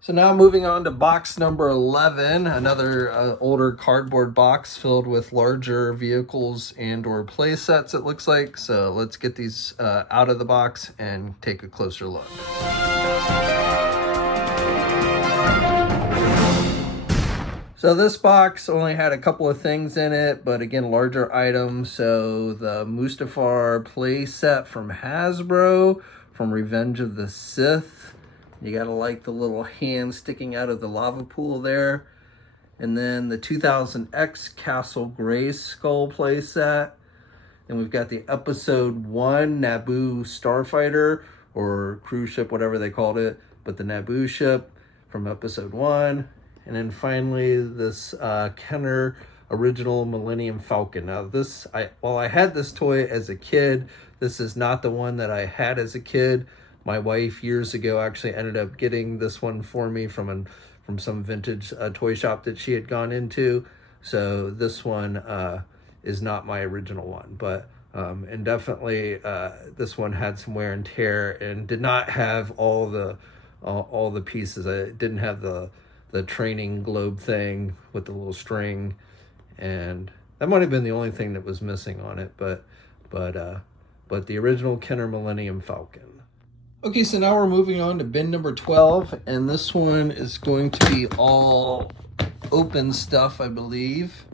So now moving on to box number 11, another older cardboard box filled with larger vehicles and or play sets, it looks like. So let's get these out of the box and take a closer look. So this box only had a couple of things in it, but again, larger items. So the Mustafar play set from Hasbro from Revenge of the Sith. You gotta like the little hand sticking out of the lava pool there. And then the 2000X Castle Grayskull play set. And we've got the episode 1 Naboo Starfighter or cruise ship, whatever they called it, but the Naboo ship from episode 1. And then finally, this Kenner original Millennium Falcon. Now this, while I had this toy as a kid, this is not the one that I had as a kid. My wife years ago actually ended up getting this one for me from some vintage toy shop that she had gone into. So this one is not my original one, but and definitely this one had some wear and tear and did not have all the pieces. It didn't have the training globe thing with the little string, and that might have been the only thing that was missing on it, but the original Kenner Millennium Falcon. Okay, so now we're moving on to bin number 12, and this one is going to be all open stuff, I believe,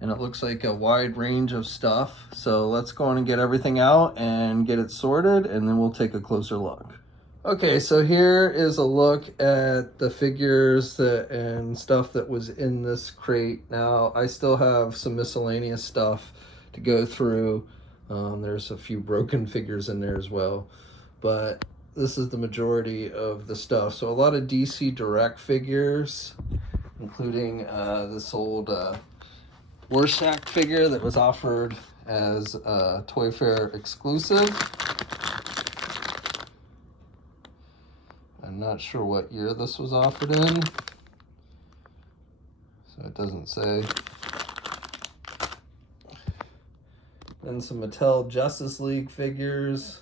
and it looks like a wide range of stuff. So let's go on and get everything out and get it sorted, and then we'll take a closer look. Okay, so here is a look at the figures and stuff that was in this crate. Now, I still have some miscellaneous stuff to go through. There's a few broken figures in there as well, but this is the majority of the stuff. So a lot of DC Direct figures, including this old Rorschach figure that was offered as a Toy Fair exclusive. I'm not sure what year this was offered in, so it doesn't say. Then some Mattel Justice League figures,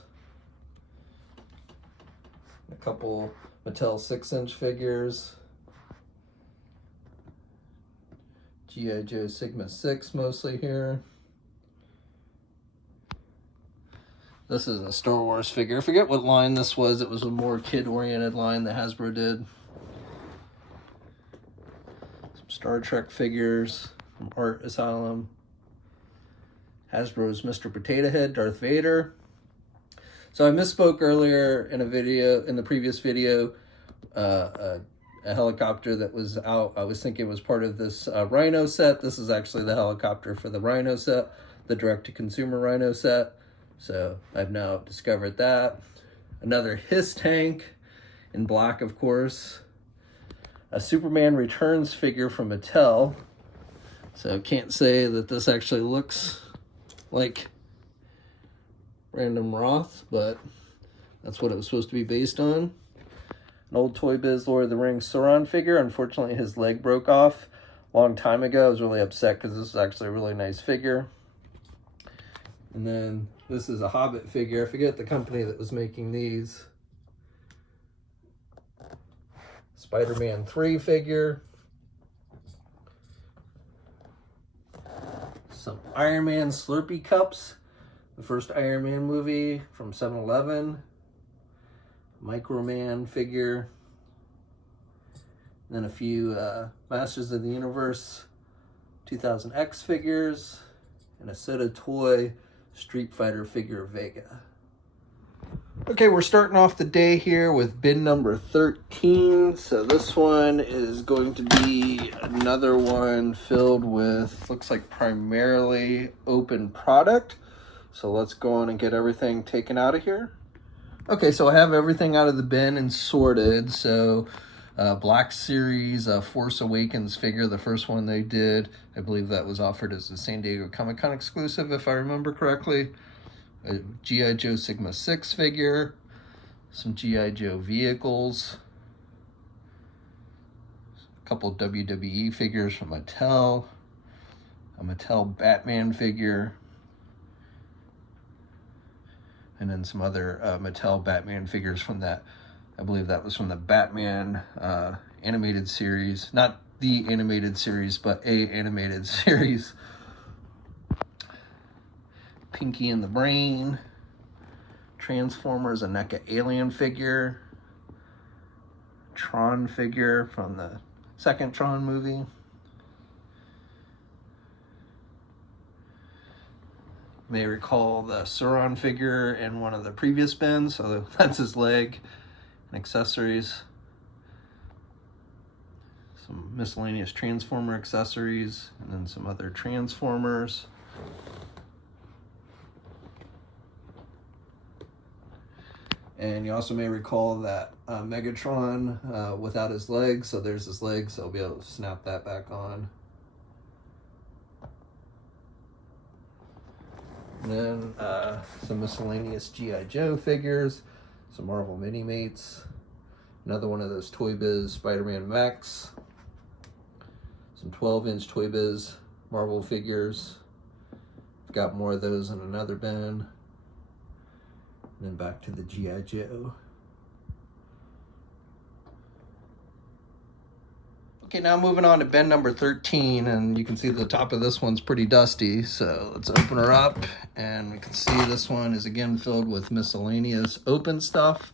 a couple Mattel 6-inch figures, G.I. Joe Sigma 6 mostly here. This is a Star Wars figure. I forget what line this was. It was a more kid-oriented line that Hasbro did. Some Star Trek figures from Art Asylum. Hasbro's Mr. Potato Head, Darth Vader. So I misspoke earlier in the previous video. A helicopter that was out, I was thinking it was part of this Rhino set. This is actually the helicopter for the Rhino set, the direct-to-consumer Rhino set. So I've now discovered that. Another Hiss tank in black, of course. A Superman Returns figure from Mattel. So can't say that this actually looks like Random Roth, but that's what it was supposed to be based on. An old Toy Biz Lord of the Rings Sauron figure. Unfortunately, his leg broke off a long time ago. I was really upset because this is actually a really nice figure. And then this is a Hobbit figure. I forget the company that was making these. Spider-Man 3 figure. Some Iron Man Slurpee cups. The first Iron Man movie from 7-Eleven. Microman figure. And then a few Masters of the Universe 2000X figures. And a set of toy Street Fighter figure Vega. Okay, we're starting off the day here with bin number 13. So this one is going to be another one filled with, looks like primarily open product. So let's go on and get everything taken out of here. Okay, so I have everything out of the bin and sorted. So Black Series Force Awakens figure, the first one they did. I believe that was offered as a San Diego Comic-Con exclusive, if I remember correctly. A G.I. Joe Sigma 6 figure. Some G.I. Joe vehicles. A couple WWE figures from Mattel. A Mattel Batman figure. And then some other Mattel Batman figures from that I believe that was from the Batman animated series. Not the animated series, but a animated series. Pinky and the Brain. Transformers, a NECA alien figure. Tron figure from the second Tron movie. May recall the Sauron figure in one of the previous bins, so that's his leg and accessories. Some miscellaneous Transformer accessories, and then some other Transformers. And you also may recall that Megatron without his legs, so there's his legs, so I'll be able to snap that back on. And then some miscellaneous G.I. Joe figures, some Marvel Mini-Mates, another one of those Toy Biz Spider-Man mechs, some 12-inch Toy Biz Marvel figures. Got more of those in another bin. And then back to the G.I. Joe. Okay, now moving on to bin number 13, and you can see the top of this one's pretty dusty, so let's open her up, and we can see this one is again filled with miscellaneous open stuff.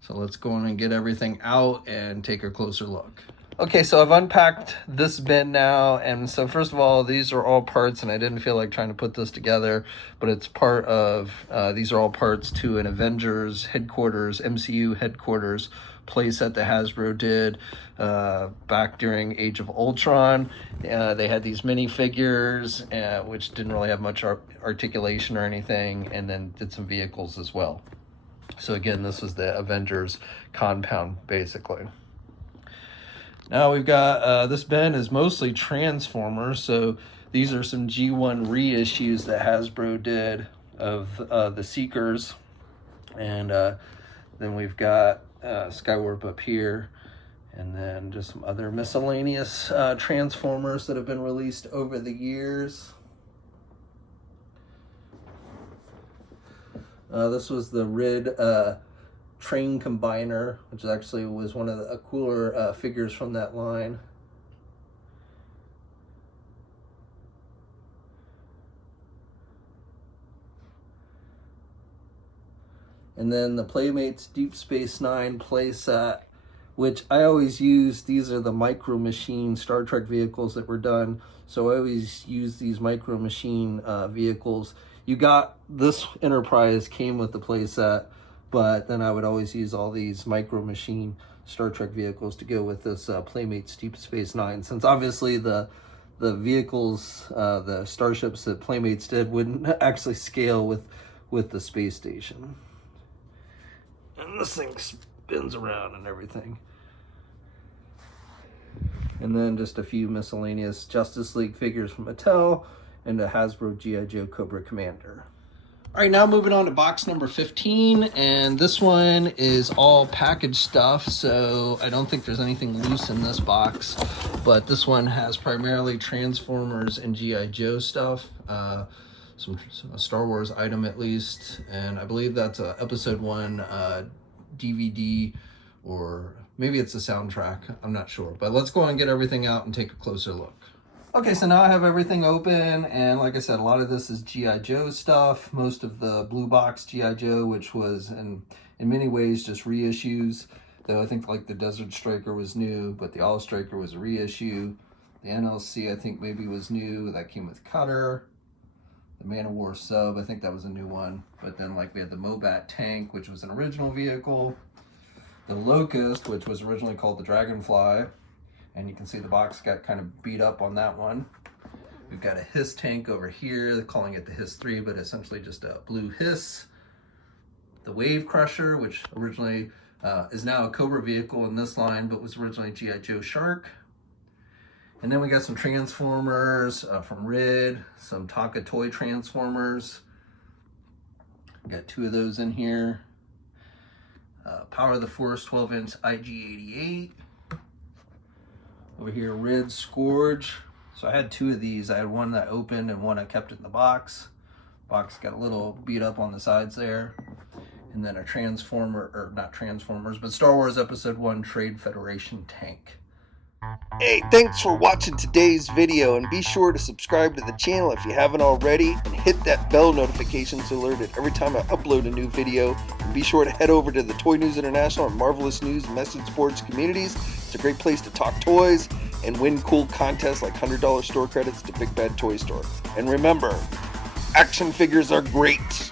So let's go on and get everything out and take a closer look. Okay, so I've unpacked this bin now, and so first of all, these are all parts, and I didn't feel like trying to put this together, but it's part of, these are all parts to an Avengers headquarters, MCU headquarters playset that Hasbro did back during Age of Ultron. They had these minifigures, which didn't really have much articulation or anything, and then did some vehicles as well. So again, this is the Avengers compound, basically. Now we've got, this bin is mostly Transformers, so these are some G1 reissues that Hasbro did of the Seekers. And then we've got Skywarp up here, and then just some other miscellaneous Transformers that have been released over the years. This was the Rid Train Combiner, which actually was one of the cooler figures from that line. And then the Playmates Deep Space Nine playset, which I always use. These are the Micro Machine Star Trek vehicles that were done, so I always use these Micro Machine vehicles. You got this Enterprise came with the playset, but then I would always use all these Micro Machine Star Trek vehicles to go with this Playmates Deep Space Nine, since obviously the vehicles, the starships that Playmates did wouldn't actually scale with the space station. And this thing spins around and everything. And then just a few miscellaneous Justice League figures from Mattel and a Hasbro G.I. Joe Cobra Commander. All right, now moving on to box number 15, and this one is all packaged stuff, so I don't think there's anything loose in this box, but this one has primarily Transformers and G.I. Joe stuff, some Star Wars item at least, and I believe that's a episode 1 DVD, or maybe it's a soundtrack, I'm not sure, but let's go and get everything out and take a closer look. Okay, so now I have everything open, and like I said, a lot of this is G.I. Joe stuff. Most of the blue box G.I. Joe, which was in many ways just reissues, though I think like the Desert Striker was new, but the All Striker was a reissue. The NLC I think maybe was new, that came with Cutter. The Man of War sub, I think that was a new one. But then like we had the Mobat tank, which was an original vehicle. The Locust, which was originally called the Dragonfly. And you can see the box got kind of beat up on that one. We've got a Hiss tank over here. They're calling it the Hiss 3, but essentially just a blue Hiss. The Wave Crusher, which originally is now a Cobra vehicle in this line, but was originally G.I. Joe Shark. And then we got some Transformers from Rid, some Tonka toy Transformers. We got 2 of those in here. Power of the Force 12-inch IG-88. Over here, Rid Scourge. So I had 2 of these. I had one that opened and one I kept in the box. Box got a little beat up on the sides there. and then a Transformer, or not Transformers, but Star Wars Episode 1 Trade Federation tank. Hey, thanks for watching today's video, and be sure to subscribe to the channel if you haven't already, and hit that bell notification so alerted every time I upload a new video. And be sure to head over to the Toy News International and Marvelous News Message Boards communities. It's a great place to talk toys and win cool contests like $100 store credits to Big Bad Toy Store. And remember, action figures are great.